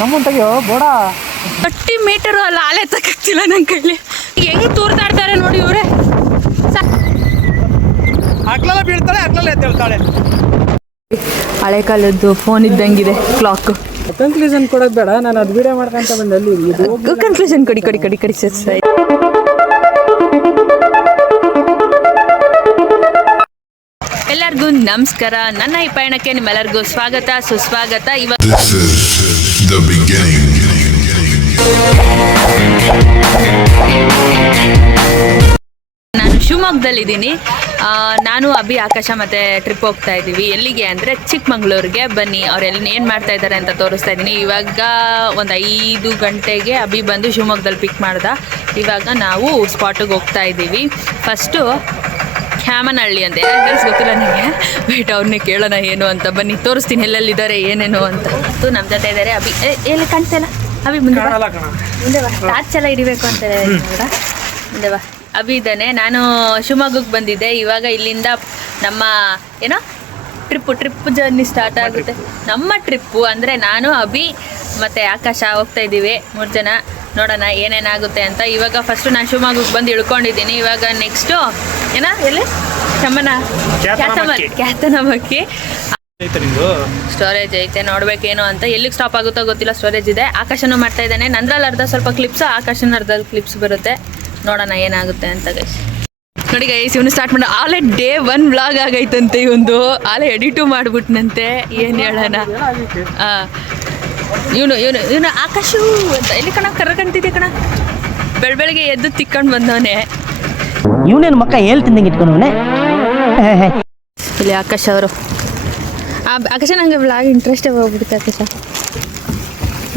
ನಮ್ಮನ್ ತೆಗಿಯೋ ಬೋಡ 30 ಮೀಟರು ಅಲ್ಲ ಆಲೆ ತಕ್ಕಾಗ್ತಿಲ್ಲ ನನ್ನ ಕೈಲಿ. ಹೆಂಗ್ ತೂರ್ತಾಡ್ತಾರೆ ನೋಡಿ ಇವ್ರೆ. ಅಗ್ಲೆಲ್ಲ ಬೀಳ್ತಾಳೆ, ಅಗ್ಲೆಲ್ಲ ಎದ್ದೇಳ್ತಾಳೆ. ಹಳೆ ಕಾಲದ್ದು ಫೋನ್ ಇದ್ದಂಗಿದೆ ಕ್ಲಾಕ್. ಕನ್ಕ್ಲೂಷನ್ ಕೊಡೋದು ಬೇಡ, ನಾನು ಅದು ವಿಡಿಯೋ ಮಾಡ್ಕೊಂತ ಬಂದೆ. ಅಲ್ಲಿ ಕನ್ಕ್ಲೂಷನ್ ಕಡಿ ಸರ್. ಎಲ್ಲರಿಗೂ ನಮಸ್ಕಾರ. ನನ್ನ ಈ ಪಯಣಕ್ಕೆ ನಿಮ್ಮೆಲ್ಲರಿಗೂ ಸ್ವಾಗತ ಸುಸ್ವಾಗತ. ನಾನು ಶಿವಮೊಗ್ಗದಲ್ಲಿದ್ದೀನಿ. ನಾನು ಅಭಿ ಆಕಾಶ ಮತ್ತು ಟ್ರಿಪ್ ಹೋಗ್ತಾ ಇದ್ದೀವಿ. ಎಲ್ಲಿಗೆ ಅಂದರೆ ಚಿಕ್ಕಮಂಗ್ಳೂರಿಗೆ. ಬನ್ನಿ ಅವ್ರೆಲ್ಲ ಏನು ಮಾಡ್ತಾ ಇದ್ದಾರೆ ಅಂತ ತೋರಿಸ್ತಾ ಇದ್ದೀನಿ. ಇವಾಗ ಒಂದು 5 ಗಂಟೆಗೆ ಅಭಿ ಬಂದು ಶಿವಮೊಗ್ಗದಲ್ಲಿ ಪಿಕ್ ಮಾಡ್ದ. ಇವಾಗ ನಾವು ಸ್ಪಾಟಿಗೆ ಹೋಗ್ತಾ ಇದ್ದೀವಿ. ಫಸ್ಟು ಕ್ಯಾಮನಹಳ್ಳಿ ಅಂತ ಗೊತ್ತಿಲ್ಲ ನನಗೆ, ಬಟ್ ಅವ್ರನ್ನೇ ಕೇಳೋಣ ಏನು ಅಂತ. ಬನ್ನಿ ತೋರಿಸ್ತೀನಿ ಎಲ್ಲೆಲ್ಲಿದ್ದಾರೆ ಏನೇನು ಅಂತ. ನಮ್ಮ ಜೊತೆ ಇದ್ದಾರೆ ಅಭಿ. ಎಲ್ಲಿ ಕಾಣ್ತಾ ಇಲ್ಲ ಅಭಿ? ಮುಂದೆ ಬಾ, ಟಾರ್ಚ್ ಎಲ್ಲ ಹಿಡಿಬೇಕು ಅಂತ ಮುಂದೆ ಬಾ. ಅಭಿ ಇದ್ದಾನೆ. ನಾನು ಶಿವಮೊಗ್ಗಕ್ಕೆ ಬಂದಿದ್ದೆ. ಇವಾಗ ಇಲ್ಲಿಂದ ನಮ್ಮ ಏನೋ ಟ್ರಿಪ್ ಜರ್ನಿ ಸ್ಟಾರ್ಟ್ ಆಗುತ್ತೆ. ನಮ್ಮ ಟ್ರಿಪ್ಪು ಅಂದರೆ ನಾನು ಅಭಿ ಮತ್ತು ಆಕಾಶ ಹೋಗ್ತಾ ಇದ್ದೀವಿ, 3 ಜನ. ನೋಡೋಣ ಏನೇನಾಗುತ್ತೆ ಅಂತ. ಇವಾಗ ಫಸ್ಟು ನಾನು ಶಿವಮೊಗ್ಗಕ್ಕೆ ಬಂದು ಇಳ್ಕೊಂಡಿದ್ದೀನಿ. ಇವಾಗ ನೆಕ್ಸ್ಟು ಏನೋ ಎಲ್ಲಿ ಕ್ಯಾತನಮಕ್ಕಿ ಸ್ಟೋರೇಜ್ ಐತೆ, ನೋಡ್ಬೇಕೇನು ಅಂತ. ಎಲ್ಲಿಗೆ ಸ್ಟಾಪ್ ಆಗುತ್ತೋ ಗೊತ್ತಿಲ್ಲ, ಸ್ಟೋರೇಜ್ ಇದೆ. ಆಕಾಶನೂ ಮಾಡ್ತಾ ಇದ್ದಾನೆ. ನಂದ್ರಲ್ಲಿ ಅರ್ಧ ಸ್ವಲ್ಪ ಕ್ಲಿಪ್ಸ್, ಆಕಾಶನ ಅರ್ಧ ಕ್ಲಿಪ್ಸ್ ಬರುತ್ತೆ. ನೋಡೋಣ ಏನಾಗುತ್ತೆ ಅಂತ ಗೈಸ್. ನೋಡಿ ಗೈಸ್, ಇವನು ಸ್ಟಾರ್ಟ್ ಮಾಡ ಆಲೇ ಡೇ 1 ವ್ಲಾಗ್ ಆಗೈತಂತೆ. ಇವಂದು ಆಲೇ ಎಡಿಟು ಮಾಡ್ಬಿಟ್ನಂತೆ. ಏನು ಹೇಳೋಣ. ಇವನು ಆಕಾಶು ಅಂತ ಎಲ್ಲಿ ಕಣ ಕರ್ಕಂತಿದ್ದೆ ಕಣ. ಬೆಳಗ್ಗೆ ಎದ್ದು ತಿಕ್ಕೊಂಡು ಬಂದವನೇ. ಇವನೇನು ಮಕ್ಕ ಹೇಳ್ತಿದ್ದಂಗೆ ಇಟ್ಕೊಂಡವನೇ. ಇಲ್ಲಿ ಆಕಾಶ ಅವರು. ಆಕಾಶ ನಂಗೆ ವ್ಲಾಗ್ ಇಂಟ್ರೆಸ್ಟೇ ಹೋಗ್ಬಿಡುತ್ತೆ. ಆಕಾಶ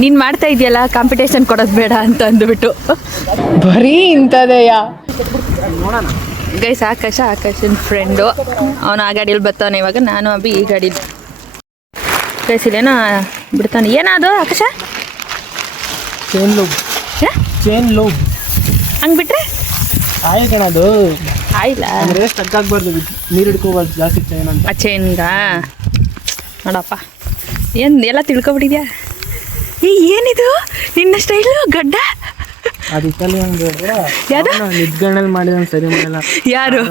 ನೀನು ಮಾಡ್ತಾ ಇದೆಯಲ್ಲ, ಕಾಂಪಿಟೇಷನ್ ಕೊಡೋದು ಬೇಡ ಅಂತ ಅಂದುಬಿಟ್ಟು ಬರೀ ಇಂಥದೆಯಾ ಗೈಸ್. ಆಕಾಶನ ಫ್ರೆಂಡು, ಅವನು ಆ ಗಾಡೀಲಿ ಬರ್ತಾನೆ. ಇವಾಗ ನಾನು ಅಭಿ ಈ ಗಾಡೀಲಿ ಗೈಸ್. ಇಲ್ಲೇನೋ ಬಿಡ್ತಾನೆ. ಏನಾದು ಆಕಾಶ? ಚೇನ್ ಲೂಬ್ ಹಂಗೆ ಬಿಟ್ರೆ ಆಯಿಲ್ ಕಣದು. ಆಯಿಲ್ಲ ಅಂದರೆ ಸ್ಟಕ್ ಆಗಬಾರ್ದು, ನೀರು ಹಿಡ್ಕೋಬಾರ್ದು ಜಾಸ್ತಿ ಚೈನ್ ಅಂತ. ಆ ಚೈನ್ಗ ನೋಡಪ್ಪ, ಏನು ಎಲ್ಲ ತಿಳ್ಕೊಬಿಟ್ಟಿದ್ಯಾ? ಏನಿದು ನಿನ್ನ ಸ್ಟೈಲು? ಗಡ್ಡ ಅದು ಇಟಾಲಿಯನ್ ಯಾರು ನಿದ್ಗಣ್ಣಲ್ಲಿ ಮಾಡಿದ ಸರಿ ಮಾಡಲ್ಲ. ಯಾರು?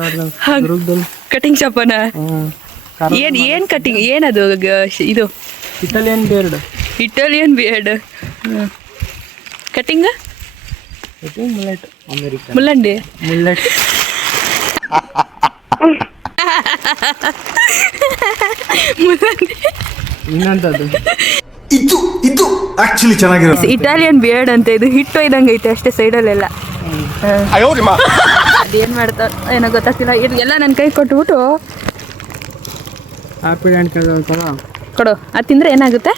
ಕಟಿಂಗ್ ಶಾಪನ? ಏನು ಕಟಿಂಗ್? ಏನದು ಇದು? Italian beard cutting. ಮುಲ್ಲಂಡಿ ಇನ್ನಂತದ್ದು ಇದು ಆಕ್ಚುಲಿ ಚೆನ್ನಾಗಿರೋದು. ಇಟಾಲಿಯನ್ ಬಿಯರ್ಡ್ ಅಂತ. ಇದು ಹಿಟ್ಟು ಇದಂಗೆ ಐತೆ ಅಷ್ಟೇ ಸೈಡಲ್ಲೆಲ್ಲ. ಅದೇನು ಮಾಡ್ತಾರೆ ಏನೋ ಗೊತ್ತಾಗ್ತಿಲ್ಲ. ಎಲ್ಲ ನನ್ನ ಕೈ ಕೊಟ್ಬಿಟ್ಟು ಕೊಡು. ಅದು ತಿಂದರೆ ಏನಾಗುತ್ತೆ?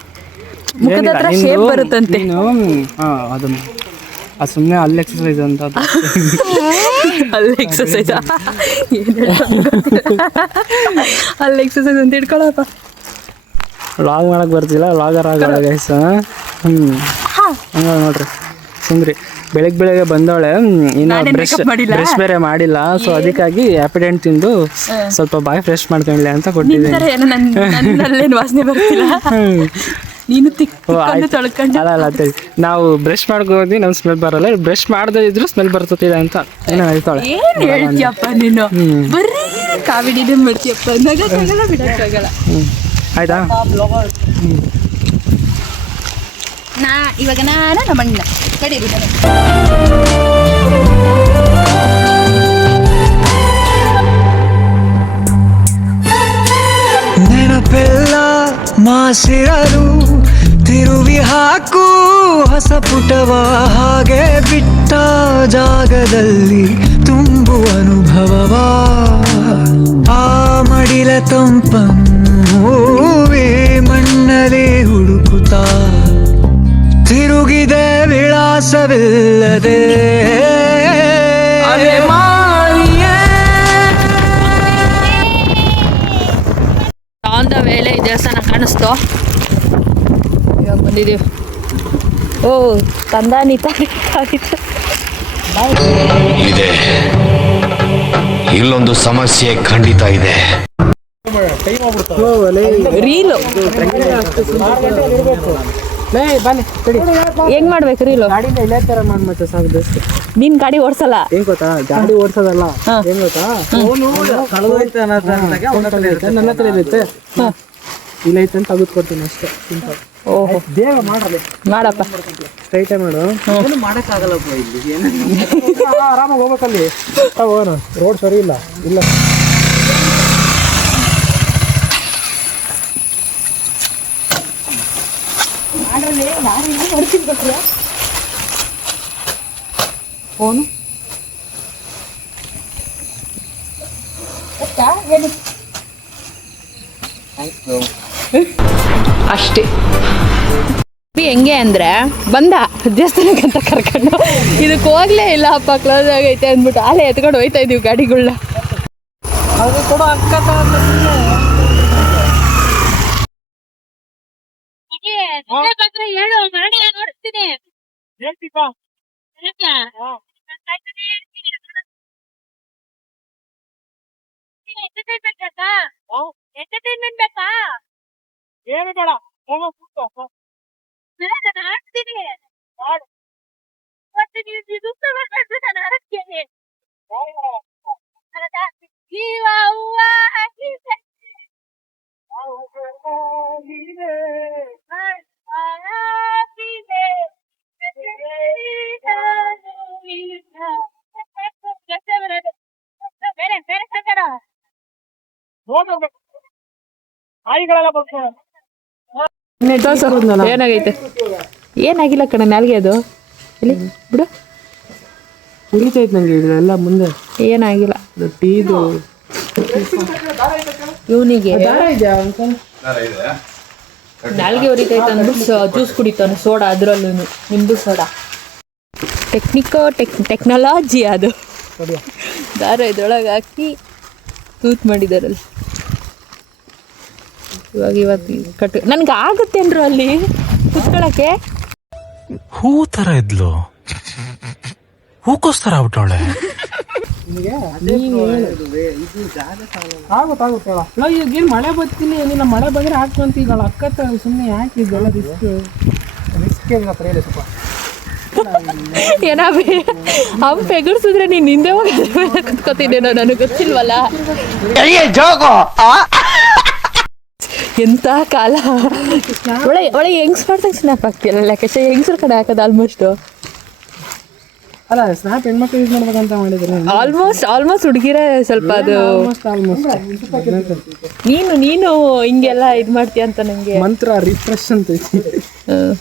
ಮುಖದ ಹತ್ರ ಶೇಪ್ ಬರುತ್ತಂತೆ. ಅದು ಸುಮ್ಮನೆ ಅಲ್ಲಿ ಎಕ್ಸಸೈಸ್ ಅಂತ. ಅಲ್ಲಿ ಎಕ್ಸಸೈಸ್ ಅಲ್ಲಿ ಎಕ್ಸಸೈಸ್ ಅಂತ ಇಟ್ಕೊಳಪ್ಪ. ವ್ಲಾಗ್ ಮಾಡಕ್ಕೆ ಬರ್ತಿಲ್ಲ, ವ್ಲಾಗರ್ ಆಗೋಲ್ಲ ಗೈಸ್. ಹಂಗೆ ನೋಡ್ರಿ ಸುಂದ್ರಿ ಬೆಳಗ್ಗೆ ಬಂದವಳೆ. ಇನ್ನು ಬ್ರಷ್ ಬೇರೆ ಮಾಡಿಲ್ಲ. ಸೊ ಅದಕ್ಕಾಗಿ ಹ್ಯಾಪಿಡೆಂಟ್ ತಿಂದು ಸ್ವಲ್ಪ ಬಾಯಿ ಫ್ರೆಶ್ ಮಾಡ್ಕೊಳ್ಳಿ ಅಂತ ಕೊಟ್ಟಿದ್ದೀನಿ. ವಾಸನೆ ಬರ್ತಿಲ್ಲ. ನೀನು ಅಲ್ಲ ನಾವು ಬ್ರಷ್ ಮಾಡ್ಕೋದಿ ನಮ್ ಸ್ಮೆಲ್ ಬರಲ್ಲ. ಬ್ರಷ್ ಮಾಡದೇ ಇದ್ರು ಸ್ಮೆಲ್ ಬರ್ತದೆ ಅಂತ ಏನೋ ಹೇಳ್ತಾಳೆ. ಏನು ಹೇಳ್ತೀಯಪ್ಪ ನೀನು? ಬರ್ರಿ ಕಾಮಿಡಿನೇ ಮಾಡ್ತೀಯಪ್ಪ. ನಗಕ್ಕಾಗಲ್ಲ, ಬಿಡಕ್ಕಾಗಲ್ಲ. ಆಯ್ತಾ? ಇವಾಗ ನಾನು ನಮ್ಮಣ್ಣ ಕಡೀರಿ. ನೆನಪೆಲ್ಲ ಮಾಸಿರಲು ತಿರುವಿ ಹಾಕು ಹೊಸ ಪುಟವ ಹಾಗೆ ಬಿಟ್ಟ ಜಾಗದಲ್ಲಿ ತುಂಬುವ ಅನುಭವವ. ಆ ಮಡಿಲ ತಂಪನ್ನು ಮಣ್ಣಲೇ ಹುಡುಕುತ್ತಾ ತಿರುಗಿದೆ ವಿಳಾಸವಿಲ್ಲದೆ. ಆನ್ ದ ವೇಲೆ ಈ ದೇವಸ್ಥಾನ ಕಾಣಿಸ್ತು. ಇವಾಗ ಬಂದಿದ್ದೀವಿ. ಓ ತಂದಾನಿತ ಇದೆ. ಇಲ್ಲೊಂದು ಸಮಸ್ಯೆ ಖಂಡಿತ ಇದೆ. ರೀಲು ಬನ್ನಿ ತಡಿ. ಹೆಂಗ್ ಮಾಡ್ಬೇಕ್ರಿ ಇಲ್ಲೋ ಗಾಡಿನ ಇಲ್ಲೇ ತರ ಮಾಡ್ಮತ್ತೆ ಸಾಕು ಬೆಸ್ಟ್. ನೀನ್ ಗಾಡಿ ಓಡ್ಸಲ್ಲ. ಏನ್ ಗೊತ್ತಾ, ಗಾಡಿ ಓಡ್ಸೋದಲ್ಲ, ಏನ್ ಗೊತ್ತಾ, ನನ್ನ ಹತ್ರ ಇರುತ್ತೆ, ಇಲ್ಲ ಐತೆ ಅಂತ ತೆಗೆದುಕೊಡ್ತೀನಿ ಅಷ್ಟೇ. ಸಿಂಪಲ್. ಓಹೋ, ಬೇಗ ಮಾಡಲಿ, ಮಾಡಪ್ಪ. ಸ್ಟ್ರೈಟೇ ಮಾಡು. ಮಾಡಕ್ಕಾಗಲ್ಲಪ್ಪ ಇಲ್ಲಿ. ಆರಾಮಾಗಿ ಹೋಗ್ಬೇಕಲ್ಲಿ. ಹೋಗೋಣ, ರೋಡ್ ಸರಿ ಇಲ್ಲ. ಇಲ್ಲ ಫೋನು ಅಷ್ಟೇ. ಹೆಂಗೆ ಅಂದ್ರೆ ಬಂದ ದೇವಸ್ಥಾನಕ್ಕಂತ ಕರ್ಕೊಂಡು ಇದಕ್ಕೆ ಹೋಗ್ಲೇ ಇಲ್ಲ ಅಪ್ಪ, ಕ್ಲೋಸ್ ಆಗೈತೆ ಅಂದ್ಬಿಟ್ಟು ಅಲ್ಲೇ ಎತ್ಕೊಂಡು ಹೋಯ್ತಾ ಇದೀವಿ ಗಾಡಿಗಳನ್ನ. ಅದು ಕೊಡೋ ಅಕ್ಕ ಎಂಟರ್ಟೈನ್ಮೆಂಟ್ ಬೇಕಾ? ಏನು ಬೇಡ, ಏನಾಗೈತೆ? ಏನಾಗಿಲ್ಲ ಕಣ, ನಾಲ್ಗೆ ಅದು ಇಲ್ಲಿ ಬಿಡು, ಉಳಿತೈತೆ ನಂಗೆ ಇದೆಲ್ಲ ಮುಂದೆ. ಏನಾಗಿಲ್ಲ. ಟೀದು ಇವನಿಗೆ ಇದೆಯಾ ಅಂಕಲ್? ನಾಲ್ಗೆ ಉರಿತೈತೆ ಅಂದ್ಬಿಟ್ಟು ಜ್ಯೂಸ್ ಕುಡಿತಾನೆ, ಸೋಡಾ, ಅದ್ರಲ್ಲೂ ನಿಂಬು ಸೋಡಾ. ಟೆಕ್ನಾಲಜಿ ಅದು. ದಾರ ಇದ್ರೊಳಗೆ ಹಾಕಿ ತೂತ್ ಮಾಡಿದಾರಲ್ಲ. ಇವತ್ತು ಕಟ್ ನನ್ಗೆ ಆಗುತ್ತೇನ್ರು ಅಲ್ಲಿ ಕುತ್ಕೊಳಕ್ಕೆ. ಹೂ ತರ ಇದ್ಲು, ಹೂಕೋಸ್ತರ ಆಗ್ಬಿಟ್ಟವಳೆ. ಆಗುತ್ತೆ ಈಗೇನು ಮಳೆ ಬರ್ತೀನಿ, ನಿನ್ನ ಮಳೆ ಬಂದ್ರೆ ಹಾಕ್ಕೊಂತ. ಈಗ ಅಕ್ಕ ಸುಮ್ಮನೆ ಯಾಕೆ ಇದೆಲ್ಲ ರಿಸ್ಕ್ ಹೇಳಿ ಸ್ವಲ್ಪ. ಏನಾಬಿ ಹಂಪ್ ಎಗರ್ಸಿದ್ರೆ ನೀನ್ ಹಿಂದೆ ಹೋಗಿ ಕುತ್ಕೋತಿದ್ದೇನೋ, ನನಗೆ ಗೊತ್ತಿಲ್ವಲ್ಲ. ಎಂತ ಕಾಲ. ಒಳ್ಳೆ ಹೆಂಗ್ಸ್ ಮಾಡ್ದಂಗೆ ಸ್ನ್ಯಾಪ್ ಆಗ್ತಿಯಲ್ಲ, ಲೆಕ್ಕಚೆ ಹೆಂಗ್ಸ್ರ ಕಡೆ ಹಾಕೋದು ಆಲ್ಮೋಸ್ಟ್. ಅಲ್ಲ ಸ್ನ್ಯಾಪ್ ಹೆಣ್ಮಕ್ಳು ಯೂಸ್ ಮಾಡ್ಬೇಕಂತ ಮಾಡಿದ್ರೆ ಆಲ್ಮೋಸ್ಟ್ ಹುಡುಗಿರೇ ಸ್ವಲ್ಪ ಅದು. ನೀನು ಹಿಂಗೆಲ್ಲ ಇದು ಮಾಡ್ತೀಯ ಅಂತ ನಂಗೆ ಮಂತ್ರ ರಿಫ್ರೆಶ್ ಅಂತ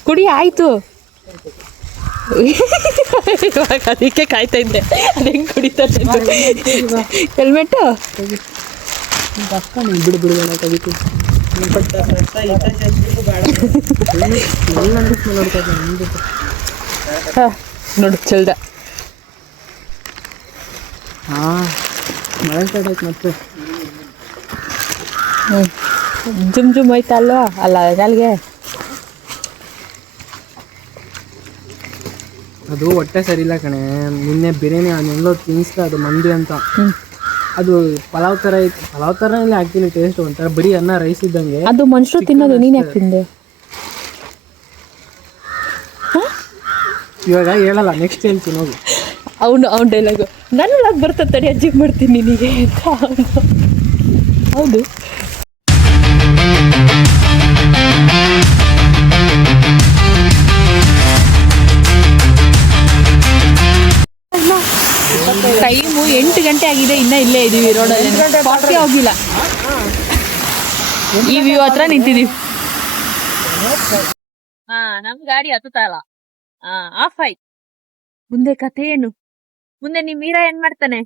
ಕುಡಿ ಆಯ್ತು. ಇವಾಗ ಅದಕ್ಕೆ ಕಾಯ್ತಾ ಇದ್ದೆ, ಅದು ಹೆಂಗೆ ಕುಡಿತಾರೆ. ಹೆಲ್ಮೆಟ್ಟು ಬಿಡು ನೋಡು ಚಲ್ದ. ಮಳೆ ಸ್ಟಾರ್ಟ್ ಆಯ್ತು ಮತ್ತೆ. ಜುಮ್ ಆಯ್ತಾ ಅಲ್ವಾ? ಅಲ್ಲ ನಾಲ್ಗೆ ಅದು ಹೊಟ್ಟೆ ಸರಿ ಇಲ್ಲ ಕಣೆ. ನಿನ್ನೆ ಬಿರಿಯಾನಿ ಅದೆಲ್ಲೋ ತಿನ್ನಿಸ್ತಾ, ಅದು ಮಂದಿ ಅಂತ. ಅದು ಪಲಾವ್ ಥರ ಐತೆ. ಪಲಾವ್ ಥರನೇ ಹಾಕ್ತೀನಿ, ಟೇಸ್ಟ್ ಒಂಥರ ಬರೀ ಅನ್ನ ರೈಸ್ ಇದ್ದಂಗೆ. ಅದು ಮನುಷ್ಯರು ತಿನ್ನೋದು, ನೀನು ಯಾಕೆ ತಿಂದೆ? ಇವಾಗ ಹೇಳಲ್ಲ, ನೆಕ್ಸ್ಟ್ ಹೇಳ್ತೀನಿ ಹೋಗಿ. ಅವ್ನ ಡೈಲಾಗು ನನ್ನ ಬರ್ತದೆ, ತಡಿ ಅಜ್ಜಿಗೆ ಮಾಡ್ತೀನಿ ನಿನಗೆ ಅಂತ. ಹೌದು. ಟೈಮು 8 ಗಂಟೆ ಆಗಿದೆ, ಇನ್ನೂ ಇಲ್ಲೇ ಇದೀವಿ ರೋಡಲ್ಲಿ. ಕಾಫಿ ಹೋಗಿಲ್ಲ, ಈ ವ್ಯೂ ಹತ್ರ ನಿಂತಿದೀವಿ. ನಮ್ ಗಾಡಿ ಹತ್ತುತ್ತಾ ಇಲ್ಲ, ಆಫ್ ಆಯ್ತು. ಮುಂದೆ ಕಥೆ ಏನು? ಮುಂದೆ ನಿಮ್ ಮೀರಾ ಏನ್ ಮಾಡ್ತಾನೆ?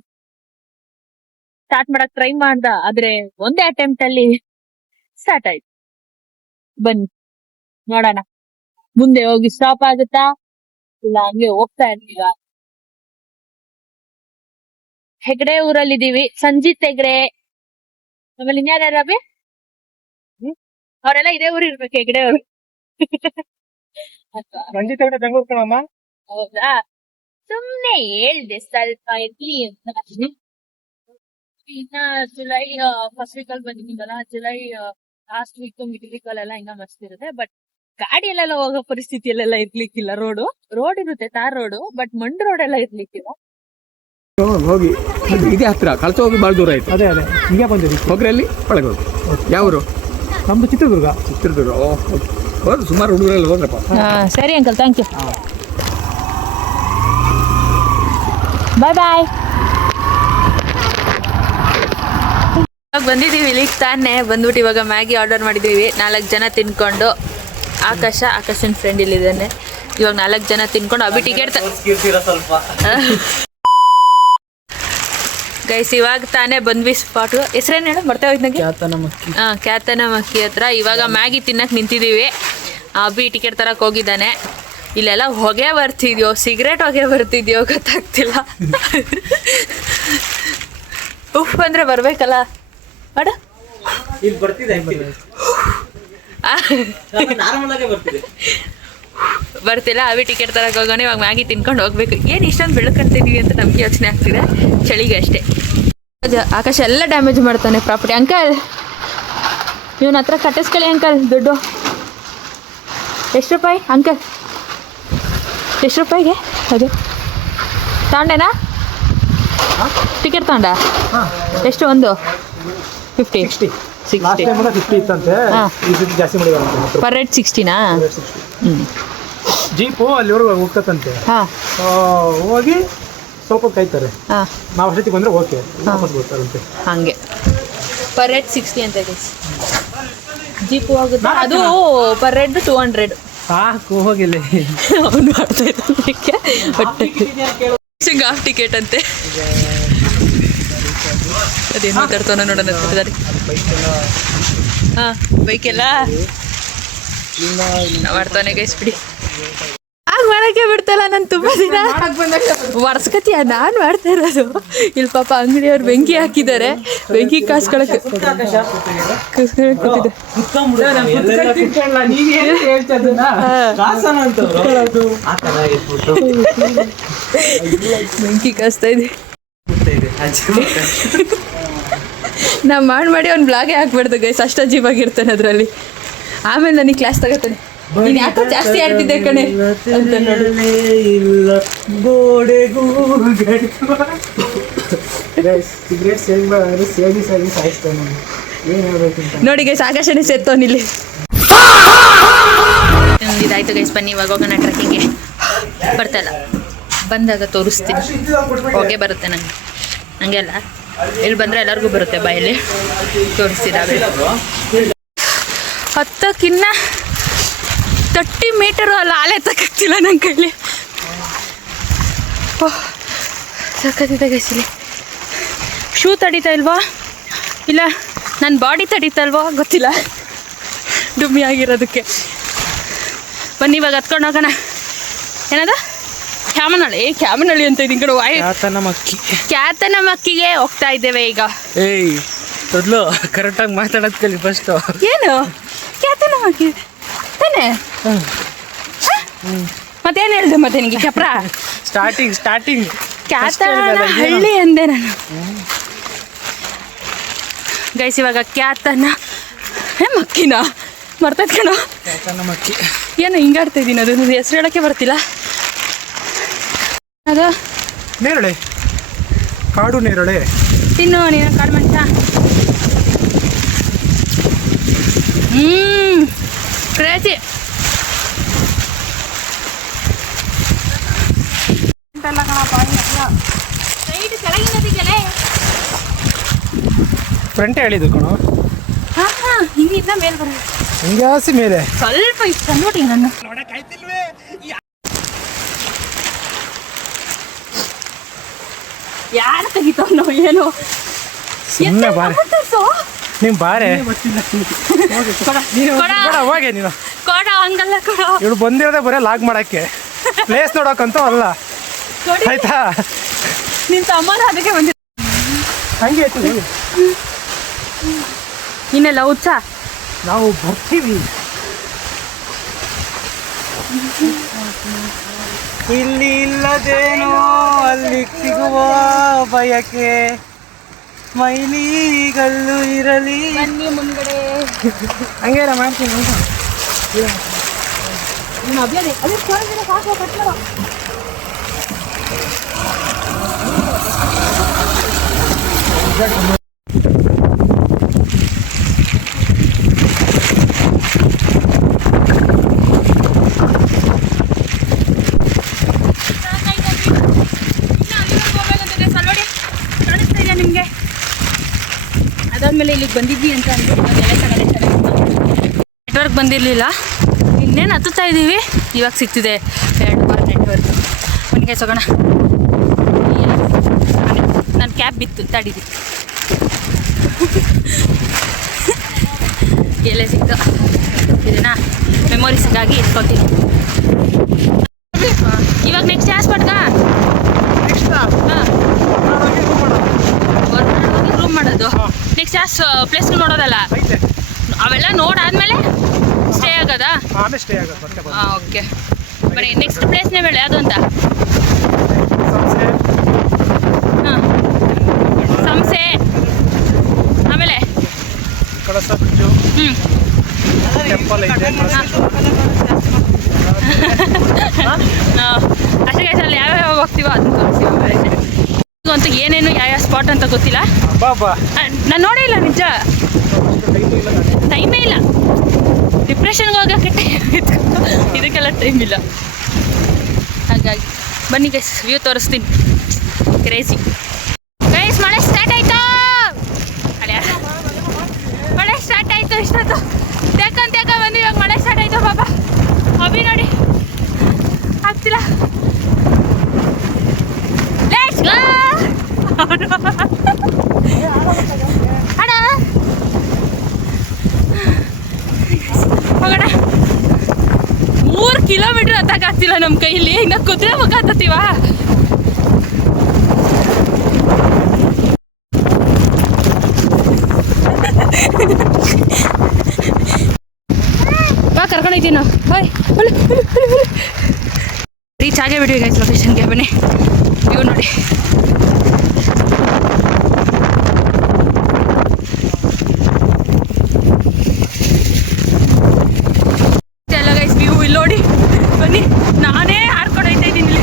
ಸ್ಟಾರ್ಟ್ ಮಾಡಕ್ ಟ್ರೈ ಮಾಡ್ದ, ಆದ್ರೆ ಒಂದೇ ಅಟೆಂಪ್ಟ್ ಅಲ್ಲಿ ಸ್ಟಾರ್ಟ್ ಆಯ್ತು. ಬನ್ನಿ ನೋಡೋಣ, ಮುಂದೆ ಹೋಗಿ ಸ್ಟಾಪ್ ಆಗುತ್ತಾ ಇಲ್ಲ ಹಂಗೆ ಹೋಗ್ತಾ ಇರ್ತೀವ. ಹೆಗ್ಡೆ ಊರಲ್ಲಿದ್ದೀವಿ, ಸಂಜಿತ್ ಹೆಗ್ಡೆ. ಆಮೇಲೆ ಇನ್ಯಾರ್ಯಾರಬಿ? ಅವರೆಲ್ಲ ಇದೇ ಊರು ಇರ್ಬೇಕು, ಹೆಗ್ಡೆ ಅವರು. ಸಂಜಿತ್ ಹೆಗ್ಡೆ ಬೆಂಗಳೂರು ಕಣಮ್ಮ. ಹೌದಾ? ಸುಮ್ನೆ ಹೇಳ್ದೆ ಸ್ವಲ್ಪ ಇರ್ಲಿ ಅಂತ. ಇನ್ನ ಜುಲೈ ಫಸ್ಟ್ ವೀಕ್ ಅಲ್ಲಿ ಬಂದಿದ್ದೀವಲ್ಲ, July last week mid week ಅಲ್ಲೆಲ್ಲ ಇನ್ನ ಮಸ್ತ್ ಇರುತ್ತೆ. ಬಟ್ ಗಾಡಿಯಲ್ಲೆಲ್ಲ ಹೋಗೋ ಪರಿಸ್ಥಿತಿಯಲ್ಲೆಲ್ಲ ಇರ್ಲಿಕ್ಕಿಲ್ಲ. ರೋಡ್ ಇರುತ್ತೆ, ತಾರ್ ರೋಡು, ಬಟ್ ಮಣ್ಣು ರೋಡ್ ಎಲ್ಲ ಇರ್ಲಿಕ್ಕಿಲ್ಲ. ಹೋಗಿ ಇದೇ ಹತ್ರ ಕಳ್ಸ ಹೋಗಿ ಭಾಳ ದೂರ ಆಯ್ತು. ಅದೇ ಹಿಂಗೆ ಬಂದಿದ್ದೀವಿ. ಹೋಗ್ರಿ ಅಲ್ಲಿ ಒಳಗೆ ಹೋಗಿ. ಯಾವರು? ನಮ್ದು ಚಿತ್ರದುರ್ಗ. ಹೋದ್ರು ಸುಮಾರು ಹುಡುಗರೆಲ್ಲ ಹೋದ್ರಪ್ಪ. ಸರಿ ಅಂಕಲ್, ಥ್ಯಾಂಕ್ ಯು. ಬಾಯ್ ಬಾಯ್. ಇವಾಗ ಬಂದಿದ್ದೀವಿ ಇಲ್ಲಿಗೆ ತಾನೇ. ಬಂದ್ಬಿಟ್ಟು ಇವಾಗ ಮ್ಯಾಗಿ ಆರ್ಡರ್ ಮಾಡಿದ್ದೀವಿ. 4 ಜನ ತಿನ್ಕೊಂಡು, ಆಕಾಶನ್ ಫ್ರೆಂಡ್ ಇಲ್ಲಿದ್ದಾನೆ. ಇವಾಗ 4 ಜನ ತಿನ್ಕೊಂಡು ಅಭಿ ಟಿಕೆಟ್ ಗೈಸ್ ಇವಾಗ ತಾನೇ ಬಂದ್ವಿ ಸ್ಪಾಟು. ಹೆಸರೇನು ಹೇಳ ಬರ್ತಾ ಹೋಯ್ತು ನನಗೆ. ಕ್ಯಾತನಮಕ್ಕಿ ಹತ್ರ ಇವಾಗ ಮ್ಯಾಗಿ ತಿನ್ನಕ್ಕೆ ನಿಂತಿದ್ದೀವಿ. ಅಭಿ ಟಿಕೆಟ್ ತರಕ್ಕೆ ಹೋಗಿದ್ದಾನೆ. ಇಲ್ಲೆಲ್ಲ ಹೊಗೆ ಬರ್ತಿದ್ಯೋ, ಸಿಗರೇಟ್ ಹೊಗೆ ಬರ್ತಿದ್ಯೋ ಗೊತ್ತಾಗ್ತಿಲ್ಲ. ಉಫ್ ಅಂದರೆ ಬರಬೇಕಲ್ಲ ಮಾಡ. ಇಲ್ಲಿ ಬರ್ತಿದೆ ನಾರ್ಮಲ್ ಆಗೇ ಬರ್ತಿದೆ. ಬರ್ತಿಲ್ಲ. ಅವಿ ಟಿಕೆಟ್ ತರಕ್ಕೆ ಹೋಗೋಣ. ಇವಾಗ ಮ್ಯಾಗಿ ತಿನ್ಕೊಂಡು ಹೋಗ್ಬೇಕು. ಏನು ಇಷ್ಟೊಂದು ಬೆಳ್ಕೊಂತಿದೀವಿ ಅಂತ ನಮಗೆ ಯೋಚನೆ ಆಗ್ತಿದೆ, ಚಳಿಗೆ ಅಷ್ಟೇ. ಆಕಾಶ ಎಲ್ಲ ಡ್ಯಾಮೇಜ್ ಮಾಡ್ತಾನೆ ಪ್ರಾಪರ್ಟಿ. ಅಂಕಲ್ ಇವನ ಹತ್ರ ಕಟ್ಟಿಸ್ಕೊಳ್ಳಿ ಅಂಕಲ್. ದುಡ್ಡು ಎಷ್ಟು ರೂಪಾಯಿ ಅಂಕಲ್? ಎಷ್ಟು ರೂಪಾಯಿಗೆ ಅದು ತಗೊಂಡೇನಾ? ಟಿಕೆಟ್ ತಗೊಂಡ ಎಷ್ಟು? ಒಂದು 50 60 ಇತ್ತಂತೆ. Per rate 60ನಾ? ಜೀಪು ಅಲ್ಲಿವರೆಗೂ ಹೋಗ್ತಂತೆ. ಹೋಗಿ ಸ್ವಲ್ಪ ಕಾಯ್ತಾರೆ. ನಾವು ಅಷ್ಟೊತ್ತಿಗೆ ಬಂದರೆ ಓಕೆ, ವಾಪಸ್ ಬರ್ತಾರಂತೆ. ಹಾಗೆ ಪರ್ ರೇಟ್ 60 ಅಂತ ಇದೆ. ಜೀಪು ಹೋಗುತ್ತೆ, ಅದು ಪರ್ ರೇಟ್ 200. ಸಾಕು ಹೋಗಿಲ್ಲ. ಅವನು ಮಾಡ್ತಾ ಇದ್ದಾನೆ. ಹಾಫ್ ಟಿಕೆಟ್ ಅಂತೆ. ಅದೇನು ಮಾತಾಡ್ತಾನ ನೋಡೋಣ. ಬೈಕೆಲ್ಲ ಮಾಡ್ತಾನೆ ಗೈಸ್. ಬಿಡಿ ಮಾಡಕ್ಕೆ ಬಿಡ್ತಲ್ಲ. ನಾನು ತುಂಬಾ ದಿನ ವರ್ಷಕತಿಯ ನಾನು ಮಾಡ್ತಾ ಇರೋದು. ಇಲ್ಲಿ ಪಾಪ ಅಂಗಡಿಯವ್ರು ಬೆಂಕಿ ಹಾಕಿದ್ದಾರೆ. ಬೆಂಕಿ ಕಾಸ್ಕೊಳಕ್ಕೆ ಬೆಂಕಿ ಕಾಸ್ತಾ ಇದೆ. ನಾ ಮಾಡಿ ಅವ್ನು ಬ್ಲಾಗೇ ಹಾಕ್ಬಾರ್ದು ಗೈಸ್. ಅಷ್ಟು ಅಜೀವಾಗಿರ್ತಾನೆ ಅದರಲ್ಲಿ. ಆಮೇಲೆ ನನಗೆ ಕ್ಲಾಸ್ ತಗೋತಾನೆ. ನೀನು ಯಾಕೋ ಜಾಸ್ತಿ ಆಡ್ತಿದ್ದೆ ಕಣೆ ಅಂತ ನೋಡಿ ಗೈಸ್. ಆಕಾಶನೇ ಸೇರ್ತವನಿಲ್ಲಿ. ಇದಾಯ್ತು ಗೈಸ್, ಬನ್ನಿ ಇವಾಗ ಹೋಗೋಣ ಟ್ರೆಕ್ಕಿಂಗ್ಗೆ. ಬರ್ತಲ್ಲ, ಬಂದಾಗ ತೋರಿಸ್ತೀನಿ. ಹೋಗೇ ಬರುತ್ತೆ ನಂಗೆ, ಹಂಗೆಲ್ಲ ಇಲ್ಲಿ ಬಂದರೆ ಎಲ್ಲರಿಗೂ ಬರುತ್ತೆ ಬಾಯಲ್ಲಿ. ತೋರಿಸ್ತೀರ ಹತ್ತಕ್ಕಿನ್ನ 30 ಮೀಟರು ಅಲ್ಲ, ಆಲೆ ತಕ್ಕಾಗ್ತಿಲ್ಲ ನನ್ನ ಕೈಲಿ. ಓಹ್ ಸಕ್ಕತ್ತಿದೆ ಗೈಸಿಲಿ. ಶೂ ತಡೀತಾ ಇಲ್ವಾ ಇಲ್ಲ ನನ್ನ ಬಾಡಿ ತಡೀತಾ ಇಲ್ವಾ ಗೊತ್ತಿಲ್ಲ, ಡುಮ್ಮಿ ಆಗಿರೋದಕ್ಕೆ. ಬನ್ನಿ ಇವಾಗ ಹತ್ಕೊಂಡು ಹೋಗೋಣ. ಏನದ ಕ್ಯಾಮನಹಳ್ಳಿ ಅಂತ ಇದೀನಿ ಕಡೆ. ಕ್ಯಾತನಮಕ್ಕಿಗೆ ಹೋಗ್ತಾ ಇದ್ದೇವೆ ಈಗ. ಏಯ್ ಮೊದಲು ಕರೆಕ್ಟಾಗಿ ಮಾತಾಡೋದು ಕಲಿ ಫಸ್ಟು. ಏನು ಕ್ಯಾತನಮಕ್ಕಿ ತಾನೆ? ಮತ್ತೇನು ಹೇಳಿದೆ ಮತ್ತೆ ನಿನಗೆ ಚಪ್ರ? ಸ್ಟಾರ್ಟಿಂಗ್ ಕ್ಯಾತನಹಳ್ಳಿ ಅಂದೆ ನಾನು ಗೈಸ್. ಇವಾಗ ಕ್ಯಾತನ ಮಕ್ಕಿನ ಮರ್ತೈತ್ ಕಣ. ಕ್ಯಾತನಮಕ್ಕಿ ಏನು ಹಿಂಗಾಡ್ತಾ ಇದ್ದೀನಿ, ಅದು ಹೆಸರು ಹೇಳೋಕ್ಕೆ ಬರ್ತಿಲ್ಲ. ಅದು ನೇರಳೆ, ಕಾಡು ನೇರಳೆ. ತಿನ್ನು ನೀನು ಕಾಡು ಮನುಷ್ಯ. ಕ್ರೇಜಿ. ಫ್ರಂಟೇ ಹೇಳಿದ್ದು ಕಣೋ. ಹಿಂಗಿಂದ ಮೇಲೆ ಬರೋದು, ಹಿಂಗೆ ಹಾಸಿ ಮೇಲೆ ಸ್ವಲ್ಪ ಇಷ್ಟ ನೋಡಿ. ನನ್ನ ಯಾರು ತೆಗಿತಾವ ಏನೋ. ಸುಮ್ಮನೆ ಬಾರೆ ನೀವು ಬಾರೆ. ಹೋಗಿ ನೀನು ಕೊಡ ಹಂಗಲ್ಲ ಕೊಡ. ಇವಳು ಬಂದಿರೋದೇ ಬರೀ ಲಾಗ್ ಮಾಡಕ್ಕೆ, ಪ್ಲೇಸ್ ನೋಡೋಕ್ಕಂತೂ ಅಲ್ಲ ಆಯ್ತಾ. ನಿನ್ ತಮ್ಮನ ಅದಕ್ಕೆ ಬಂದಿದ್ದ ಹಂಗೆ ಆಯ್ತು. ಇನ್ನೆಲ್ಲ ಹುಚ್ಚ. ನಾವು ಬರ್ತೀವಿ. ಇಲ್ಲಿ ಇಲ್ಲದೇನೋ ಅಲ್ಲಿ ಸಿಗುವ ಬಯಕೆ, ಮೈಲಿಗಲ್ಲು ಇರಲಿ. ಬನ್ನಿ ಮುಂದ್ಗಡೆ. ಹಂಗೇನ ಮಾಡ್ತೀನಿ. ನಿಮಗೆ ಅದಾದ್ಮೇಲೆ ಇಲ್ಲಿಗೆ ಬಂದಿದ್ವಿ ಅಂತ ಅಂದ್ರೆ ನೆಟ್ವರ್ಕ್ ಬಂದಿರಲಿಲ್ಲ. ಇನ್ನೇನು ಹತ್ತುತ್ತಾ ಇದ್ದೀವಿ, ಇವಾಗ ಸಿಗ್ತಿದೆ 2 ಬಾರ್ ನೆಟ್ವರ್ಕ್. ಮನೆಗೆ ಹೋಗೋಣ. ನನ್ನ ಕ್ಯಾಬ್ ಬಿತ್ತು, ತಡೀರಿ. ಎಲ್ಲೇ ಸಿಕ್ತು ಇದನ್ನ ಮೆಮೊರೀಸ್ಗಾಗಿ ಇಟ್ಕೊತೀನಿ. ಇವಾಗ ನೆಕ್ಸ್ಟ್ ಯಾವ ಸ್ಪಾಟ್ಗ ರೂಮ್ ಮಾಡೋದು? ನೆಕ್ಸ್ಟ್ ಯಾವ ಪ್ಲೇಸ್ ನೋಡೋದಲ್ಲ, ಅವೆಲ್ಲ ನೋಡಾದ್ಮೇಲೆ ಸ್ಟೇ ಆಗೋದಾ? ಹಾಂ, ಓಕೆ. ಬರೀ ನೆಕ್ಸ್ಟ್ ಪ್ಲೇಸ್ನೇ ಬೇಡ ಯಾವುದು ಅಂತ? ಹಾಂ, ಸಂಸೆ, ಆಮೇಲೆ ಅಷ್ಟೇ ಅಲ್ಲಿ ಯಾವ್ಯಾವ ಹೋಗ್ತೀವೋ ಅದನ್ನ ತೋರಿಸ್ತೀವಿ. ಅಂತೂ ಏನೇನು ಯಾವ ಸ್ಪಾಟ್ ಅಂತ ಗೊತ್ತಿಲ್ಲ, ನಾನು ನೋಡೇ ಇಲ್ಲ. ನಿಜ ಟೈಮೇ ಇಲ್ಲ. ಡಿಪ್ರೆಷನ್ಗೆ ಹೋಗೋಕ್ಕೆ ಟೈಮ್ ಇತ್ತು, ಇದಕ್ಕೆಲ್ಲ ಟೈಮ್ ಇಲ್ಲ. ಹಾಗಾಗಿ ಬನ್ನಿ ಗೈಸ್, ವ್ಯೂ ತೋರಿಸ್ತೀನಿ. ಕ್ರೇಜಿ ಗೈಸ್, ಮಳೆ ಸ್ಟಾರ್ಟ್ ಆಯ್ತು. ಮಳೆ ಸ್ಟಾರ್ಟ್ ಆಯ್ತು. ಇಷ್ಟೊತ್ತು ತೇಕ ಬಂದು ಇವಾಗ ಮಳೆ ಸ್ಟಾರ್ಟ್ ಆಯ್ತು. ಪಾಪ ಅಭಿ ನೋಡಿ ಆಗ್ತಿಲ್ಲ. ಹೋಗೋಣ. 3 ಕಿಲೋಮೀಟರ್ ಹತ್ತಕ್ಕಾಗ್ತಿಲ್ಲ ನಮ್ಮ ಕೈಲಿ. ಇನ್ನು ಕುದುರೆ ಮುಖ ಹತ್ತೀವ. ಬಾ, ಕರ್ಕೊಂಡೋಗ್ತೀನಿ ನಾವು. ಬಾಯ್. ರೀಚ್ ಆಗೇ ಬಿಡಿ ಗೈಸ್ ಲೊಕೇಶನ್ಗೆ. ಬನ್ನಿ, ವ್ಯೂ ನೋಡಿ. ಎಲ್ಲ ಗೈಸ್ ವ್ಯೂ ಇಲ್ಲಿ ನೋಡಿ. ಬನ್ನಿ, ನಾನೇ ಹಾರ್ಕೊಂಡು ಹೋಗ್ತಾ ಇದ್ದೀನಿ ಇಲ್ಲಿ.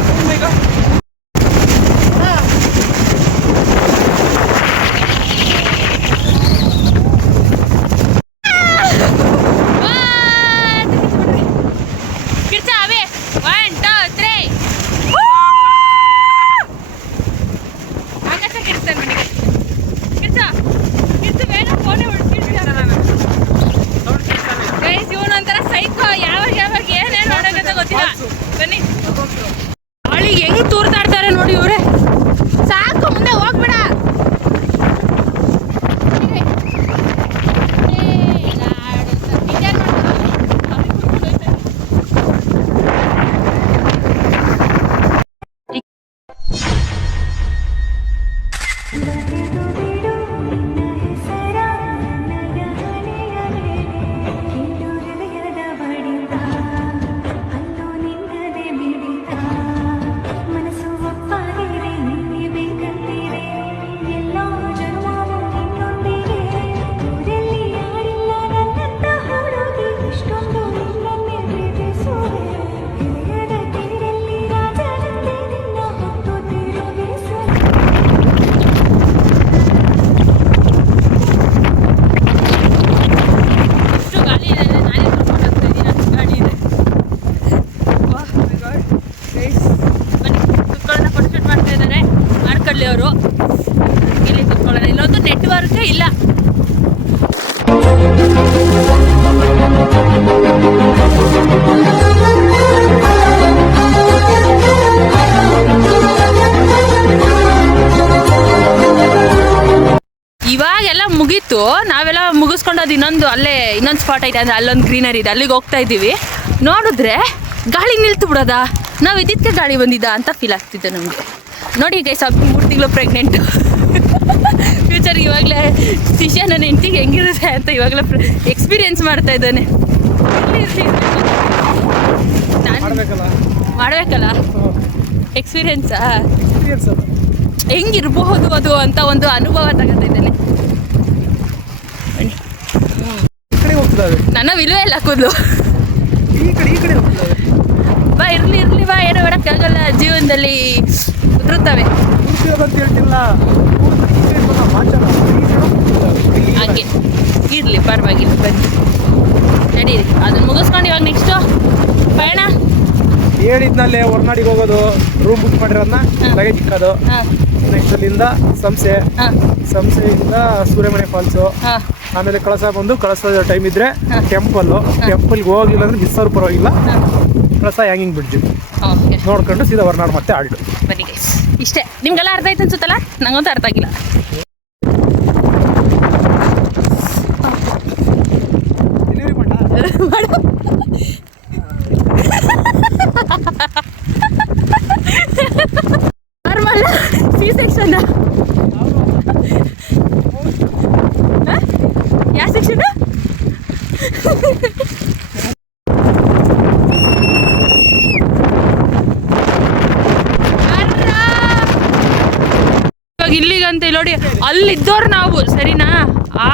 ಬನ್ನಿ, ಅವಳಿಗೆ ಹೆಂಗ್ ತೂರ್ತಾಡ್ತಾರೆ ನೋಡಿ ಇವ್ರೆ. ಸಾಕು, ಮುಂದೆ ಹೋಗ್ಬೇಡ. ಅವರು ಇಲ್ಲಿ ಕುತ್ಕೊಳ್ಳೋಣ. ಇಲ್ಲೊಂದು ನೆಟ್ವರ್ಕ್ ಇಲ್ಲ. ಇವಾಗೆಲ್ಲ ಮುಗೀತು, ನಾವೆಲ್ಲ ಮುಗಿಸ್ಕೊಂಡೋದು ಇನ್ನೊಂದು ಸ್ಪಾಟ್ ಐತೆ. ಅಂದರೆ ಅಲ್ಲೊಂದು ಗ್ರೀನರಿ ಇದೆ, ಅಲ್ಲಿಗೆ ಹೋಗ್ತಾ ಇದ್ದೀವಿ. ನೋಡಿದ್ರೆ ಗಾಳಿ ನಿಲ್ತು ಬಿಡೋದಾ, ನಾವು ಇದಕ್ಕೆ ಗಾಳಿ ಬಂದಿದ್ದ ಅಂತ ಫೀಲ್ ಆಗ್ತಿದ್ದೆ ನಮಗೆ. ನೋಡಿ ಗೈಸ್, 3 ತಿಂಗಳು ಪ್ರೆಗ್ನೆಂಟು. ಫ್ಯೂಚರ್ ಇವಾಗಲೇ ಶಿಷ್ಯ ನನ್ನ ಹೆಂಡತಿಗೆ ಹೆಂಗಿರುತ್ತೆ ಅಂತ ಇವಾಗಲೇ ಎಕ್ಸ್ಪೀರಿಯೆನ್ಸ್ ಮಾಡ್ತಾ ಇದ್ದಾನೆ. ಮಾಡಬೇಕಲ್ಲ ಎಕ್ಸ್ಪೀರಿಯೆನ್ಸಾ, ಹೆಂಗಿರಬಹುದು ಅದು ಅಂತ ಒಂದು ಅನುಭವ ತಗೋತಾ ಇದ್ದಾನೆ. ನನ್ನ ವಿಲ್ವೇ ಇಲ್ಲ ಕೂದಲು. ಈ ಕಡೆ ಇರ್ಲಿ ಬಾ, ಏನೋ ಮಾಡಕ್ಕಾಗಲ್ಲ, ಜೀವನದಲ್ಲಿ ಉದುರುತ್ತವೆ ಅಂತ ಹೇಳ್ತಿಲ್ಲ ಹಂಗೆ ಇರ್ಲಿ, ಪರವಾಗಿಲ್ಲ, ಬನ್ನಿ ನಡೀರಿ. ಅದನ್ನ ಮುಗಿಸ್ಕೊಂಡು ಇವಾಗ ನೆಕ್ಸ್ಟು ಪಯಣ. ಹೇಳಿದ್ನಲ್ಲೇ ಹೊರನಾಡಿಗೆ ಹೋಗೋದು, ರೂಮ್ ಬುಕ್ ಮಾಡಿರೋದನ್ನ ಲಗೇಜ್ ಇಕ್ಕೋದು. ಹಾಂ ನೆಕ್ಸ್ಟ್ ಅಲ್ಲಿಂದ ಸಂಸೆ, ಹಾಂ ಸಂಸೆಯಿಂದ ಸೂರ್ಯಮನೆ ಫಾಲ್ಸು, ಹಾಂ ಆಮೇಲೆ ಕಳಸ ಬಂದು ಕಳಸದ ಟೈಮ್ ಇದ್ರೆ ಟೆಂಪಲ್ಗೆ ಹೋಗಿಲ್ಲ ಅಂದ್ರೆ ಮಿಸ್ ಅವ್ರು ಪರವಾಗಿಲ್ಲ. ಕಳಸ ಹ್ಯಾಂಗಿಂಗ್ ಬ್ರಿಡ್ಜ್ ಓಕೆ, ನೋಡ್ಕೊಂಡು ಸೀದಾ ಹೊರನಾಡು ಮತ್ತೆ ಆಲ್ಟು. ಬನ್ನಿ ಗೈಸ್. ಇಷ್ಟೇ, ನಿಮ್ಗೆಲ್ಲ ಅರ್ಥ ಆಯ್ತು ಅನ್ಸುತ್ತಲ್ಲ, ನಂಗಂತೂ ಅರ್ಥ ಆಗಿಲ್ಲ. ನಾರ್ಮಲ್ ಸಿ ಸೆಕ್ಷನ್, ಯಾವ ಸೆಕ್ಷನ್? ಇವಾಗ ಇಲ್ಲಿಗಂತ ನೋಡಿ, ಅಲ್ಲಿದ್ದವ್ರು ನಾವು ಸರಿನಾ, ಆ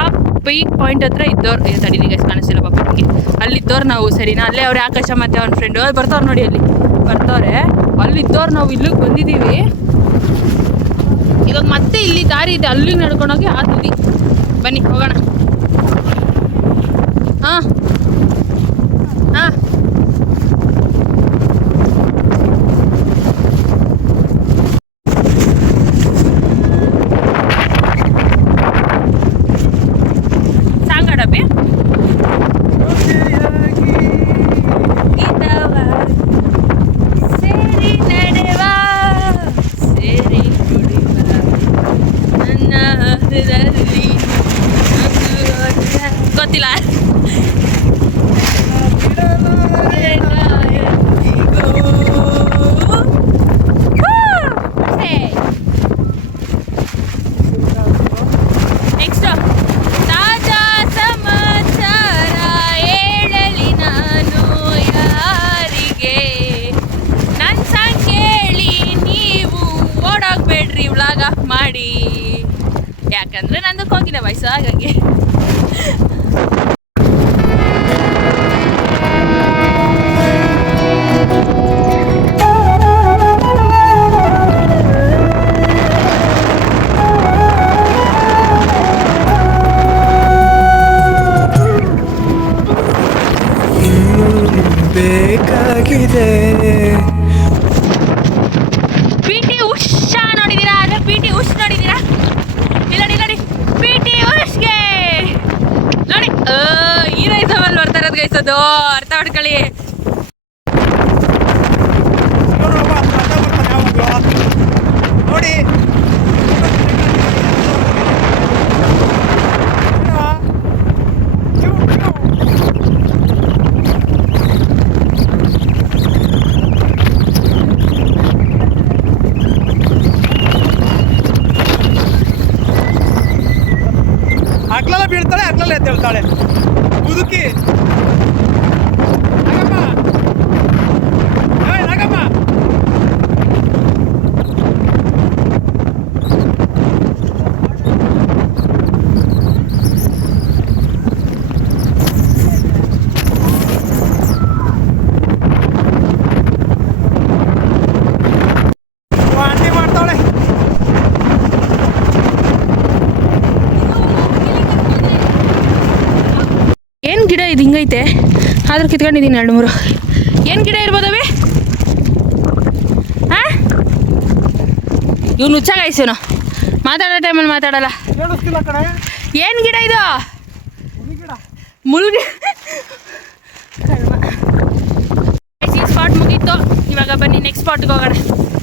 ಪೀಕ್ ಪಾಯಿಂಟ್ ಹತ್ರ ಇದ್ದವ್ರು. ತಡಿ ನಿಮಗೆ ಕಾಣಿಸ್ತಿಲ್ಲ ಪಾಪ ನಿಮಗೆ, ಅಲ್ಲಿದ್ದವ್ರು ನಾವು ಸರಿನಾ. ಅಲ್ಲೇ ಅವ್ರೆ ಆಕಾಶ ಮತ್ತೆ ಅವ್ನ ಫ್ರೆಂಡು ಬರ್ತಾವ್ರು ನೋಡಿ, ಅಲ್ಲಿ ಬರ್ತಾವ್ರೆ. ಅಲ್ಲಿದ್ದವ್ರು ನಾವು ಇಲ್ಲಿಗೆ ಬಂದಿದ್ದೀವಿ. ಇವಾಗ ಮತ್ತೆ ಇಲ್ಲಿ ದಾರಿ ಇದೆ, ಅಲ್ಲಿಗೆ ನಡ್ಕೊಂಡೋಗಿ ಆ ತುದಿ. ಬನ್ನಿ ಹೋಗೋಣ. ಹಾಂ ಹಾಂ ಸಾಂಗಡಬಿ ಸೇರಿ ನಡೆವ, ಸೇರಿ ಕುಡಿವ, ನನ್ನ ಹೃದಯದಲ್ಲಿ ಗೊತ್ತಿಲ್ಲ. ನೆಕ್ಸ್ಟ್ ತಾಜಾ ಸಮಾಚಾರ ಹೇಳಲಿ ನಾನು ಯಾರಿಗೆ, ನನ್ನ ಸಾಂಗ್ ಕೇಳಿ ನೀವು ಓಡೋಗ್ಬೇಡ್ರಿ ವ್ಲಾಗ ಮಾಡಿ, ಯಾಕಂದ್ರೆ ನಂದು ಹೋಗಿಲ್ಲ ವಯಸ್ಸು, ಹಾಗಾಗಿ. ಬೇಕಾಗಿದೆ PT ಉಷಾ ನೋಡಿದೀರಾ? ಅದೇ PT ಉಷ್ ನೋಡಿದೀರಾ? ಇಲ್ಲ PT ಉಷ್ಗೆ ನೋಡಿ, ಹೀರೋಯಿಸಮಲ್ಲಿ ಬರ್ತಾ ಇರೋದು ಗೈಸೋದು, ಅರ್ಥ ಮಾಡ್ಕೊಳ್ಳಿ. ನೋಡಿ ಅಗ್ಲೆಲ್ಲ ಬೀಳ್ತಾಳೆ, ಅಗ್ಲೆಲ್ಲ ಎದ್ದೇಳ್ತಾಳೆ ಮುದುಕಿ. ವಾಂತಿ ಮಾಡ್ತಾವಳೆ. ಏನು ಗಿಡ ಇದು ಹಿಂಗೈತೆ, ಆದ್ರೂ ಕಿತ್ಕೊಂಡಿದ್ದೀನಿ 2-3. ಏನು ಗಿಡ ಇರ್ಬೋದವೆ? ಹಾಂ, ಇವ್ನು ಹುಚ್ಚಾಗಾಯ್ಸೇನು, ಮಾತಾಡೋ ಟೈಮಲ್ಲಿ ಮಾತಾಡಲ್ಲ. ಕೇಳಿಸ್ತಿಲ್ಲ ಕಣೆ. ಏನು ಗಿಡ ಇದು? ಮುಲ್ಗಿ ಸ್ಪಾಟ್ ಮುಗೀತು. ಇವಾಗ ಬನ್ನಿ ನೆಕ್ಸ್ಟ್ ಸ್ಪಾಟ್ಗೆ ಹೋಗೋಣ.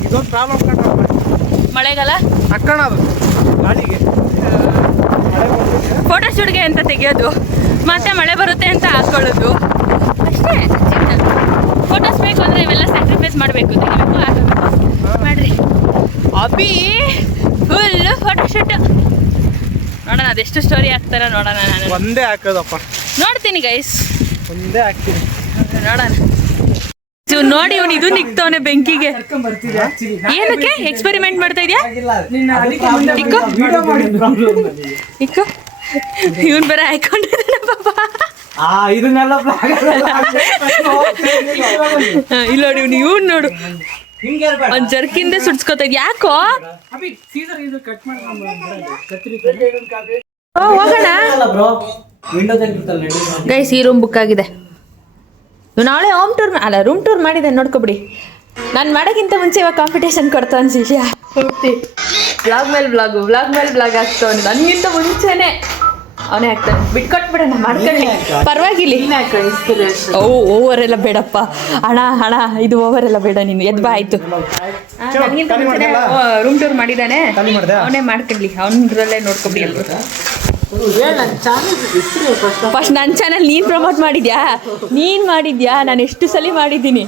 ಇದೊಂದು ಪ್ರಾಬ್ಲಮ್ ಕಂಡ್ರೆ ಮಳೆಗಾಲ ತಕ್ಕಣದು ಗಾಳಿಗೆ ಫೋಟೋ ಶೂಟ್ಗೆ ಅಂತ ತೆಗಿಯೋದು, ಮತ್ತೆ ಮಳೆ ಬರುತ್ತೆ ಅಂತ ಹಾಕೊಳ್ಳೋದು, ಅಷ್ಟೇ ಜೀವನ. ಫೋಟೋಸ್ ಬೇಕು ಅಂದರೆ ಇವೆಲ್ಲ ಸ್ಯಾಕ್ರಿಫೈಸ್ ಮಾಡಬೇಕು, ತೆಗಿಬೇಕು, ಹಾಕಬೇಕು, ಮಾಡ್ರಿ. Abhi full photo shoot. ನೋಡೋಣ ಅದೆಷ್ಟು ಸ್ಟೋರಿ ಹಾಕ್ತಾರ ನೋಡೋಣ. ನಾನು ಒಂದೇ ಹಾಕೋದಪ್ಪ, ನೋಡ್ತೀನಿ ಗೈಸ್, ಒಂದೇ ಹಾಕ್ತೀನಿ ನೋಡೋಣ. ನೋಡಿ ಇವನು ಇದು ನಿಕ್ತವನೆ ಬೆಂಕಿಗೆ. ಏನಕ್ಕೆ ಎಕ್ಸ್ಪೆರಿಮೆಂಟ್ ಮಾಡ್ತಾ ಇದೆಯಾ? ಇವನ್ ಬೇರೆ ಹಾಕೊಂಡಿದ್ದಾನೆ ಪಾಪ. ಇದನ್ನೆಲ್ಲ ಇಲ್ಲ ನೋಡಿ ಇವ್ನು ನೋಡು ಒಂದ್ ಜರ್ಕಿಂದ ಸುಡ್ಸ್ಕೊತ ಯಾಕೋ ಹೋಗೋಣ ಗೈಸ್ ಈ ರೂಮ್ ಬುಕ್ ಆಗಿದೆ. ನಾಳೆ ಹೋಮ್ ಟೂರ್ ಅಲ್ಲ ರೂಮ್ ಟೂರ್ ಮಾಡಿದೆ ನೋಡ್ಕೊಬಿಡಿ. ನಾನು ಮಾಡೋಕ್ಕಿಂತ ಮುಂಚೆ ಇವಾಗ ಕಾಂಪಿಟೇಷನ್ ಕೊಡ್ತಾನೆ ಶಿಷ್ಯ ಬ್ಲಾಗ್ ಮೇಲೆ ಬ್ಲಾಗ್ ಆಗ್ತಾವನು ನನಗಿಂತ ಮುಂಚೆನೆ ಅವನೇ ಆಗ್ತಾನೆ. ಬಿಟ್ಕೊಟ್ಬಿಡೋಣ ಮಾಡ್ಕೊಳ್ಳಿ ಪರವಾಗಿಲ್ಲ. ಓವರ್ ಎಲ್ಲ ಬೇಡಪ್ಪ ಹಣ ಇದು ಓವರ್ ಎಲ್ಲ ಬೇಡ ನೀನು ಎದ್ ಬಾ ಆಯ್ತು. ನನಗಿಂತ ಮುಂಚೆನೆ ರೂಮ್ ಟೂರ್ ಮಾಡಿದ್ದಾನೆ ಅವನೇ ಮಾಡ್ಕೊಳ್ಳಿ ಅವನದ್ರಲ್ಲೇ ನೋಡ್ಕೊಬಿಡಿ. ಫಸ್ಟ್ ನನ್ನ ಚಾನಲ್ ನೀನು ಪ್ರಮೋಟ್ ಮಾಡಿದ್ಯಾ ನಾನು ಎಷ್ಟು ಸಲ ಮಾಡಿದ್ದೀನಿ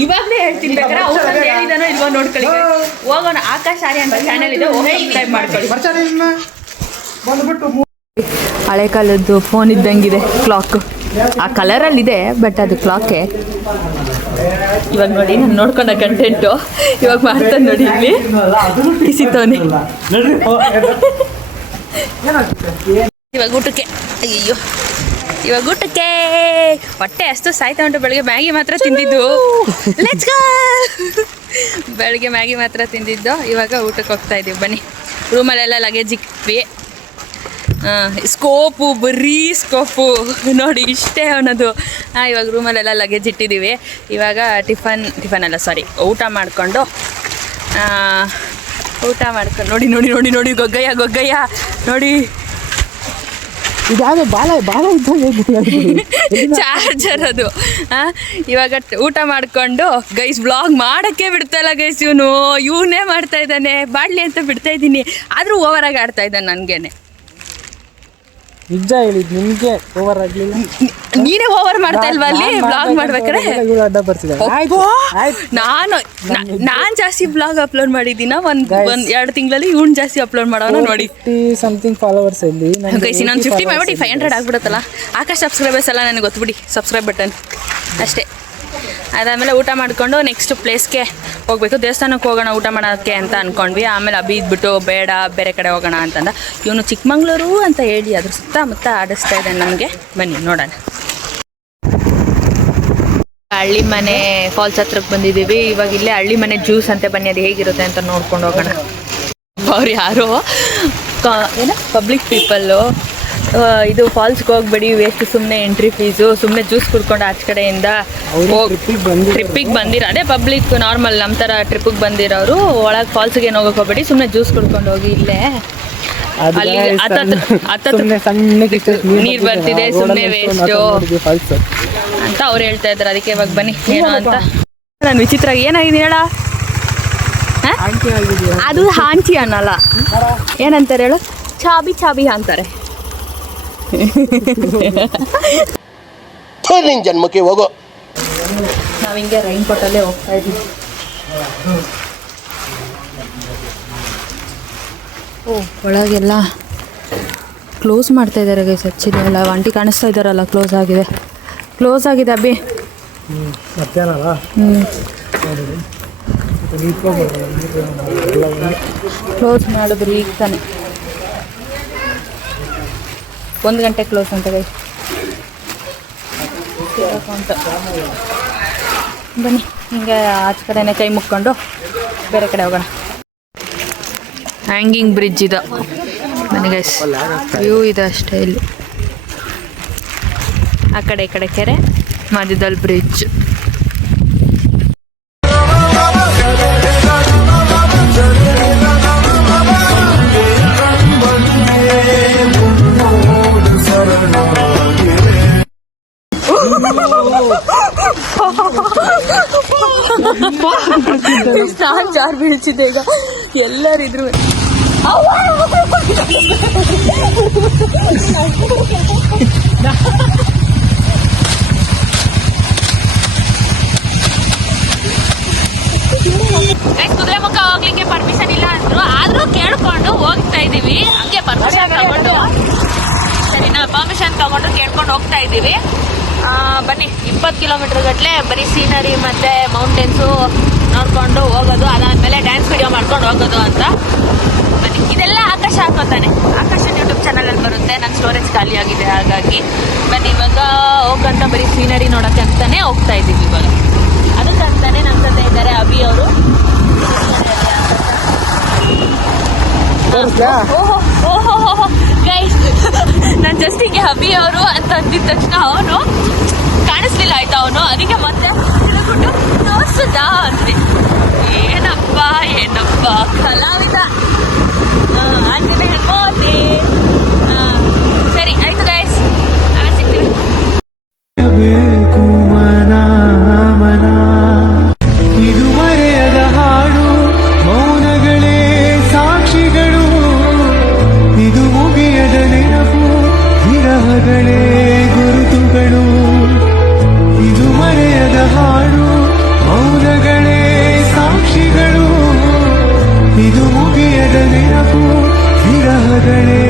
ಇವಾಗಲೇ ಹೇಳ್ತೀನಿ. ಬೇಕಾದ್ರೆ ಅವ್ರು ಹೇಳಿದಾನೋ ಇಲ್ವೋ ನೋಡ್ಕೊಳ್ಳಿ. ಹೋಗೋಣ ಆಕಾಶ್ ಆರ್ಯ ಅಂತ ಚಾನಲ್ ಇದೆ ಸಬ್ಸ್ಕ್ರೈಬ್ ಮಾಡ್ಕೊಳ್ಳಿ. ಹಳೆ ಕಾಲದ್ದು ಫೋನ್ ಇದ್ದಂಗಿದೆ ಕ್ಲಾಕ್ ಆ ಕಲರಲ್ಲಿದೆ ಬಟ್ ಅದು ಕ್ಲಾಕೆ. ಇವಾಗ ನೋಡಿ ನಾನು ನೋಡ್ಕೊಂಡ ಕಂಟೆಂಟು ಇವಾಗ ಮಾಡ್ತಾನೆ ನೋಡಿ ಇಲ್ಲಿ ಬಿಸಿತವನೆ. ಇವಾಗ ಊಟಕ್ಕೆ ಅಯ್ಯೋ ಇವಾಗ ಊಟಕ್ಕೆ ಹೊಟ್ಟೆ ಅಷ್ಟು ಸಾಯ್ತಾ ಉಂಟು. ಬೆಳಗ್ಗೆ ಮ್ಯಾಗಿ ಮಾತ್ರ ತಿಂದಿದ್ದು. Let's go. ಬೆಳಗ್ಗೆ ಮ್ಯಾಗಿ ಮಾತ್ರ ತಿಂದಿದ್ದು. ಇವಾಗ ಊಟಕ್ಕೆ ಹೋಗ್ತಾ ಇದ್ದೀವಿ ಬನ್ನಿ. ರೂಮಲ್ಲೆಲ್ಲ ಲಗೇಜ್ ಇಕ್ವಿ. ಸ್ಕೋಪು ಬರೀ ಸ್ಕೋಪು ನೋಡಿ ಇಷ್ಟೇ ಅನ್ನೋದು. ಇವಾಗ ರೂಮಲ್ಲೆಲ್ಲ ಲಗೇಜ್ ಇಟ್ಟಿದ್ದೀವಿ. ಇವಾಗ ಟಿಫನ್ ಅಲ್ಲ ಸಾರಿ ಊಟ ಮಾಡಿಕೊಂಡು ನೋಡಿ ಗೊಗ್ಗಯ್ಯ ನೋಡಿ ಇದಾದ ಬಾಲ ಚಾರ್ಜರ್ ಅದು. ಇವಾಗ ಊಟ ಮಾಡಿಕೊಂಡು ಗೈಸ್ ವ್ಲಾಗ್ ಮಾಡೋಕ್ಕೆ ಬಿಡ್ತಾಯಿಲ್ಲ ಗೈಸ್. ಇವನೇ ಮಾಡ್ತಾ ಇದ್ದಾನೆ ಬಾಡ್ಲಿ ಅಂತ ಬಿಡ್ತಾ ಇದ್ದೀನಿ ಆದರೂ ಓವರಾಗಿ ಆಡ್ತಾ ಇದ್ದಾನೆ ನನಗೇನೆ. ನಿಜ ಹೇಳಿದ್ ನಿಮ್ಗೆ ಓವರ್ ಆಗ್ಲಿಲ್ಲ. ನೀನೇ ಓವರ್ ಮಾಡ್ತಾ ಇಲ್ವಾ ಅಲ್ಲಿ ಬ್ಲಾಗ್ ಮಾಡ್ಬೇಕಾರೆ? ಅಡ್ಡ ಬರ್ತಿದೆ. ನಾನು ಜಾಸ್ತಿ ಬ್ಲಾಗ್ ಅಪ್ಲೋಡ್ ಮಾಡಿದ್ದೀನ ಒಂದ್ 2 ತಿಂಗಳಲ್ಲಿ ಇವ್ನು ಜಾಸ್ತಿ ಅಪ್ಲೋಡ್ ಮಾಡೋಣ ನೋಡಿ. 50 ಸಮಥಿಂಗ್ ಫಾಲೋವರ್ಸ್ ಇಲ್ಲಿ ಗೈಸ್ ನಾನು 50 ಮಾಡ್ಬಿಟ್ಟು 500 ಆಗ್ಬಿಡುತ್ತಲ್ಲ. ಆಕಾಶ್ ಸಬ್ಸ್ಕ್ರೈಬರ್ಸ್ ಎಲ್ಲ ನನಗೆ ಗೊತ್ತುಬಿಡಿ ಸಬ್ಸ್ಕ್ರೈಬ್ ಬಟನ್ ಅಷ್ಟೇ. ಅದಾದಮೇಲೆ ಊಟ ಮಾಡಿಕೊಂಡು ನೆಕ್ಸ್ಟ್ ಪ್ಲೇಸ್ಗೆ ಹೋಗಬೇಕು. ದೇವಸ್ಥಾನಕ್ಕೆ ಹೋಗೋಣ ಊಟ ಮಾಡೋಕ್ಕೆ ಅಂತ ಅಂದ್ಕೊಂಡ್ವಿ. ಆಮೇಲೆ ಅಭಿ ಇದ್ಬಿಟ್ಟು ಬೇಡ ಬೇರೆ ಕಡೆ ಹೋಗೋಣ ಅಂತಂದ. ಇವನು ಚಿಕ್ಕಮಂಗ್ಳೂರು ಅಂತ ಹೇಳಿ ಅದ್ರ ಸುತ್ತಮುತ್ತ ಆಡಿಸ್ತಾ ಇದ್ದಾನೆ ನಮಗೆ. ಬನ್ನಿ ನೋಡೋಣ. ಹಳ್ಳಿ ಮನೆ ಫಾಲ್ಸ್ ಹತ್ರಕ್ಕೆ ಬಂದಿದ್ದೀವಿ. ಇವಾಗ ಇಲ್ಲೇ ಹಳ್ಳಿ ಮನೆ ಜ್ಯೂಸ್ ಅಂತೆ. ಬನ್ನಿ ಅದು ಹೇಗಿರುತ್ತೆ ಅಂತ ನೋಡ್ಕೊಂಡು ಹೋಗೋಣ. ಅವ್ರು ಯಾರೋ ಪಬ್ಲಿಕ್ ಪೀಪಲ್ಲು ಇದು ಫಾಲ್ಸ್ಗೆ ಹೋಗ್ಬೇಡಿ ವೇಸ್ಟ್ ಸುಮ್ಮನೆ ಎಂಟ್ರಿ ಫೀಸು ಸುಮ್ಮನೆ ಜ್ಯೂಸ್ ಕುಡ್ಕೊಂಡು ಆಚೆ ಕಡೆಯಿಂದ ಟ್ರಿಪ್ಪಿಗೆ ಬಂದಿರೋ ಅದೇ ಪಬ್ಲಿಕ್ ನಾರ್ಮಲ್ ನಮ್ಮ ಥರ ಟ್ರಿಪ್ಪಿಗೆ ಬಂದಿರೋರು ಒಳಗೆ ಫಾಲ್ಸ್ಗೆ ಏನು ಹೋಗಕ್ಕೆ ಹೋಗ್ಬೇಡಿ ಸುಮ್ಮನೆ ಜ್ಯೂಸ್ ಕುಡ್ಕೊಂಡು ಹೋಗಿ ಇಲ್ಲೇ ಅಲ್ಲಿ ನೀರು ಬರ್ತಿದೆ ಸುಮ್ಮನೆ ವೇಸ್ಟು ಅಂತ ಅವ್ರು ಹೇಳ್ತಾ ಇದ್ದಾರೆ. ಅದಕ್ಕೆ ಇವಾಗ ಬನ್ನಿ ಏನು ಅಂತ. ನಾನು ವಿಚಿತ್ರ ಏನಾಗಿದೆ ಹೇಳ. ಅದು ಹಾಂಚಿ ಅನ್ನಲ್ಲ ಏನಂತಾರೆ ಹೇಳು ಚಾಬಿ ಅಂತಾರೆ. ಜನ್ಮಕ್ಕೆ ಹೋಗೋ. ನಾವು ಹಿಂಗೆ ರೈನ್ ಕೋಟಲ್ಲೇ ಹೋಗ್ತಾ ಇದ್ದೀವಿ. ಒಳಗೆಲ್ಲ ಕ್ಲೋಸ್ ಮಾಡ್ತಾ ಇದ್ದಾರೆ ಗೈಸ್. ಹಚ್ಚಿದೆಲ್ಲ ಆಂಟಿ ಕಾಣಿಸ್ತಾ ಇದ್ದಾರಲ್ಲ ಕ್ಲೋಸ್ ಆಗಿದೆ ಅಬ್ಬಿ. ಕ್ಲೋಸ್ ಮಾಡಿದ್ರು ಈಗ ತಾನೆ 1 ಗಂಟೆ ಕ್ಲೋಸ್ ಅಂತ ಗೈಸ್. ಬನ್ನಿ ಹಿಂಗೆ ಆಚೆ ಕಡೆನೇ ಕೈ ಮುಕ್ಕೊಂಡು ಬೇರೆ ಕಡೆ ಹೋಗೋಣ. ಹ್ಯಾಂಗಿಂಗ್ ಬ್ರಿಡ್ಜ್ ಇದು ಬನ್ನಿ ಗೈಸ್. ವ್ಯೂ ಇದೆ ಅಷ್ಟೇ. ಇಲ್ಲಿ ಆ ಕಡೆ ಈ ಕಡೆ ಕೆರೆ ಮಧ್ಯದಲ್ಲಿ ಬ್ರಿಡ್ಜ್. ಜಾರ್ ಬೀಳ್ತಿದ್ದೆ ಈಗ ಎಲ್ಲರಿದ್ರು. ಕುದುರೆಮುಖ ಹೋಗ್ಲಿಕ್ಕೆ ಪರ್ಮಿಷನ್ ಇಲ್ಲ ಅಂದ್ರು ಆದ್ರೂ ಕೇಳ್ಕೊಂಡು ಹೋಗ್ತಾ ಇದೀವಿ. ಹಂಗೆ ಪರ್ಮಿಷನ್ ತಗೊಂಡು ಸರಿನಾ ಪರ್ಮಿಷನ್ ತಗೊಂಡು ಕೇಳ್ಕೊಂಡು ಹೋಗ್ತಾ ಇದ್ದೀವಿ. ಬನ್ನಿ 20 ಕಿಲೋಮೀಟರ್ ಗಟ್ಟಲೆ ಬರೀ ಸೀನರಿ ಮತ್ತು ಮೌಂಟೇನ್ಸು ನೋಡಿಕೊಂಡು ಹೋಗೋದು. ಅದಾದಮೇಲೆ ಡ್ಯಾನ್ಸ್ ವಿಡಿಯೋ ಮಾಡ್ಕೊಂಡು ಹೋಗೋದು ಅಂತ. ಬನ್ನಿ ಇದೆಲ್ಲ ಆಕಾಶ ಹಾಕೋತಾನೆ. ಆಕಾಶನ ಯೂಟ್ಯೂಬ್ ಚಾನಲ್ ಚಾನಲಲ್ಲಿ ಬರುತ್ತೆ. ನನ್ನ ಸ್ಟೋರೇಜ್ ಖಾಲಿ ಆಗಿದೆ, ಹಾಗಾಗಿ ಬನ್ನಿ ಇವಾಗ ಹೋಗಂತ ಬರೀ ಸೀನರಿ ನೋಡೋಕ್ಕೆ ಅಂತಾನೆ ಹೋಗ್ತಾ ಇದ್ದೀವಿ. ಇವಾಗ ಅದಕ್ಕಂತಾನೆ ನನ್ನ ಜೊತೆ ಇದ್ದಾರೆ ಅಭಿ ಅವರು. ಓಹೋ ಗೈಸ್, ನಾನು ಜಸ್ಟ್ ಹಿಂಗೆ ಅಭಿ ಅವರು ಅಂತ ಅಂದಿದ ತಕ್ಷಣ ಅವನು ಕಾಣಿಸ್ಲಿಲ್ಲ ಆಯ್ತಾ, ಅವನು ಅದಕ್ಕೆ ಮತ್ತೆ ತಿಳ್ಕೊಂಡು ತೋರ್ಸದ ಅಂತೆ. ಏನಪ್ಪ ಕಲಾವಿದ ಆಂಜನೇಯ ಮೋದಿ. ಸರಿ ಆಯ್ತು ಗೈಸ್, ಆಮೇಲೆ ಸಿಗ್ತೀವಿ. ಇದು ಮರೆಯದ ಹಾಡು, ಮೌನಗಳೇ ಸಾಕ್ಷಿಗಳು. ಇದು ಮುಗಿಯದ ನೆನಪು, ವಿರಹಗಳೇ ಗುರುತುಗಳು. ಇದು ಮರೆಯದ ಹಾಡು, ಮೌನಗಳೇ ಸಾಕ್ಷಿಗಳು. ಇದು ಮುಗಿಯದ ನೆನಪು, ವಿರಹಗಳೇ